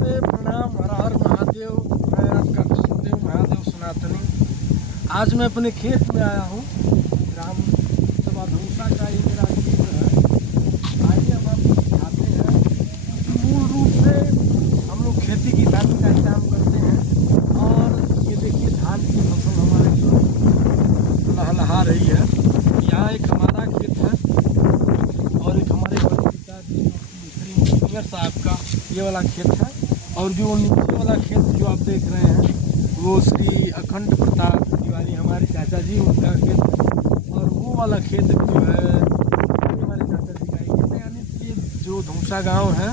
नमस्ते, प्रणाम, हर हर महादेव। मैं आपका कृष्णदेव महादेव सनातनी। आज मैं अपने खेत में आया हूँ। ग्राम सभा धौसा का ये मेरा खेत है। आइए हम आपको दिखाते हैं। मूल रूप से हम लोग खेती किसानी का काम करते हैं और ये देखिए धान की फसल हमारे लहलहा रही है। यहाँ एक हमारा खेत है और एक हमारे पिताजी इंजीनियर साहब का ये वाला खेत है। और जो नीचे वाला खेत जो आप देख रहे हैं वो श्री अखंड प्रताप तिवारी हमारे चाचा जी उनका खेत है। और वो वाला खेत जो है हमारे चाचा जी का ही खेत है, यानी कि जो धौसा गांव है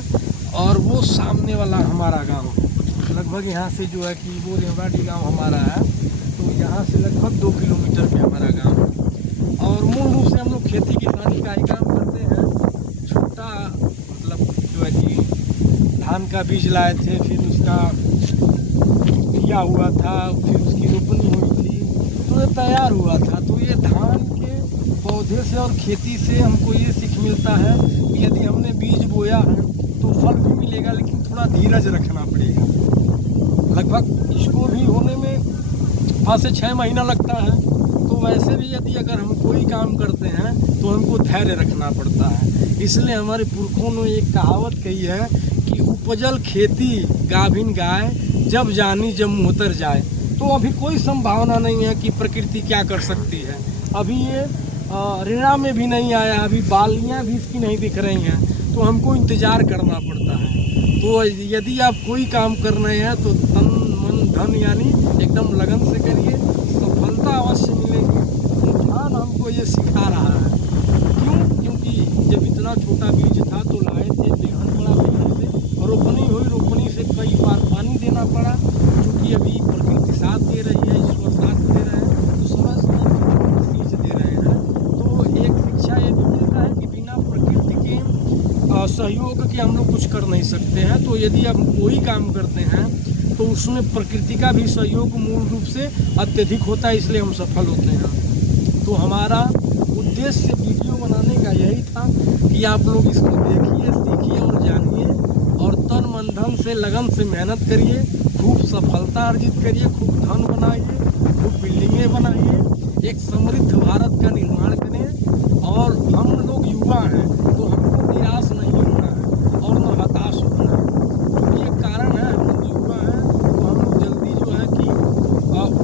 और वो सामने वाला हमारा गांव है। लगभग यहाँ से जो है कि वो रेवराडी गांव हमारा है, तो यहाँ से लगभग 2 किलोमीटर पे हमारा गांव है। और मूल रूप से हम लोग खेती किसानी का ही काम करते हैं। छोटा मतलब जो है कि धान का बीज लाए थे, फिर उसका बिया हुआ था, फिर उसकी रोपनी हुई थी, तो ये तैयार हुआ था। तो ये धान के पौधे से और खेती से हमको ये सीख मिलता है कि यदि हमने बीज बोया है तो फल भी मिलेगा, लेकिन थोड़ा धीरज रखना पड़ेगा। लगभग इसको भी होने में 5 से 6 महीना लगता है। तो वैसे भी यदि अगर हम कोई काम करते हैं तो हमको धैर्य रखना पड़ता है। इसलिए हमारे पुरखों ने एक कहावत कही है कि उपजल खेती गाभिन गाय, जब जानी जब मुहतर जाए। तो अभी कोई संभावना नहीं है कि प्रकृति क्या कर सकती है। अभी ये ऋणा में भी नहीं आया, अभी बालियाँ भी इसकी नहीं दिख रही हैं, तो हमको इंतज़ार करना पड़ता है। तो यदि आप कोई काम कर रहे हैं तो तन मन धन यानी एकदम लगन से करिए, सफलता अवश्य मिलेगी। ध्यान हमको ये सिखा रहा है। क्यों? क्योंकि जब इतना छोटा बीज था तो लाए थे, बेहन बड़ा बेहन से रोपनी हुई, रोपनी से कई बार पानी देना पड़ा। क्योंकि अभी प्रकृति साथ दे रही है, ईश्वर साथ दे रहे हैं, तो समय समय सींच दे रहे हैं। तो एक शिक्षा ये भी मिलता है कि बिना प्रकृति के सहयोग के हम लोग कुछ कर नहीं सकते हैं। तो यदि हम कोई काम करते हैं तो उसमें प्रकृति का भी सहयोग मूल रूप से अत्यधिक होता है, इसलिए हम सफल होते हैं। तो हमारा उद्देश्य वीडियो बनाने का यही था कि आप लोग इसको देखिए, सीखिए और जानिए, और तन मन धन से लगन से मेहनत करिए, खूब सफलता अर्जित करिए, खूब धन बनाइए, खूब बिल्डिंगें बनाइए, एक समृद्ध भारत का निर्माण करें। और हम लोग युवा हैं तो हमको निराश नहीं होना है और न हताश होना है। क्योंकि एक कारण है, हम लोग युवा हैं तो हम लोग जल्दी जो है कि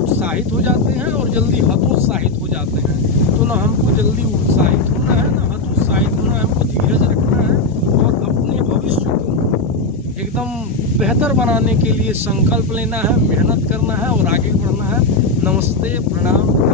उत्साहित हो जाते हैं और जल्दी हतोत्साहित हो जाते हैं। तो ना हमको जल्दी उत्साहित होना है, ना हतोत्साहित होना है। हमको धीरज रखना है और अपने भविष्य को एकदम बेहतर बनाने के लिए संकल्प लेना है, मेहनत करना है और आगे बढ़ना है। नमस्ते, प्रणाम।